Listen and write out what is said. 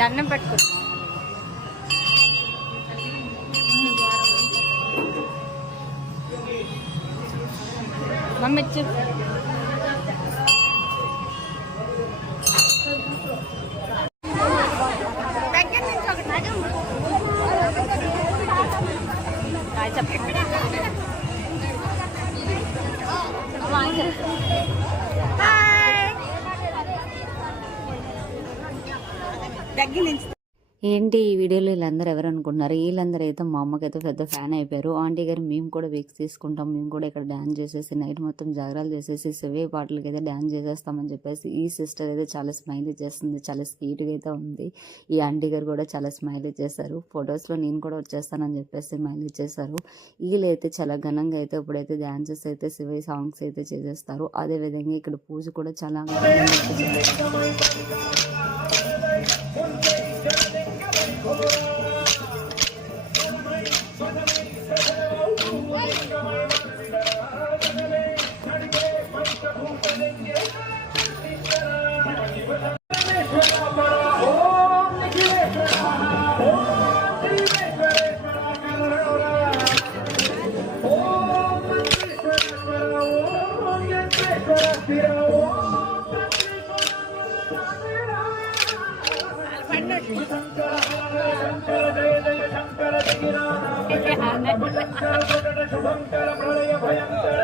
దండం పెట్టుకుంటున్నాం. మమ్మీ దగ్గర నుంచి దగ్గర నుంచి ఏంటి ఈ వీడియోలో వీళ్ళందరూ ఎవరు అనుకుంటున్నారు? వీళ్ళందరూ అయితే మా అమ్మకైతే పెద్ద ఫ్యాన్ అయిపోయారు. ఆంటీ గారు మేము కూడా వీక్స్ తీసుకుంటాం, మేము కూడా ఇక్కడ డ్యాన్స్ చేసేసి నైట్ మొత్తం జాగ్రత్తలు చేసేసి శివే పాటలకి అయితే డ్యాన్స్ చేసేస్తామని చెప్పేసి ఈ సిస్టర్ అయితే చాలా స్మైల్ చేస్తుంది. చాలా స్వీట్గా అయితే ఉంది. ఈ ఆంటీ గారు కూడా చాలా స్మైల్ చేశారు. ఫొటోస్లో నేను కూడా వచ్చేస్తానని చెప్పేసి స్మైల్ చేశారు. వీళ్ళైతే చాలా ఘనంగా అయితే ఇప్పుడైతే డ్యాన్సెస్ అయితే శివే సాంగ్స్ అయితే చేసేస్తారు. అదేవిధంగా ఇక్కడ పూజ కూడా చాలా శంకర ప్రళయ భయంకర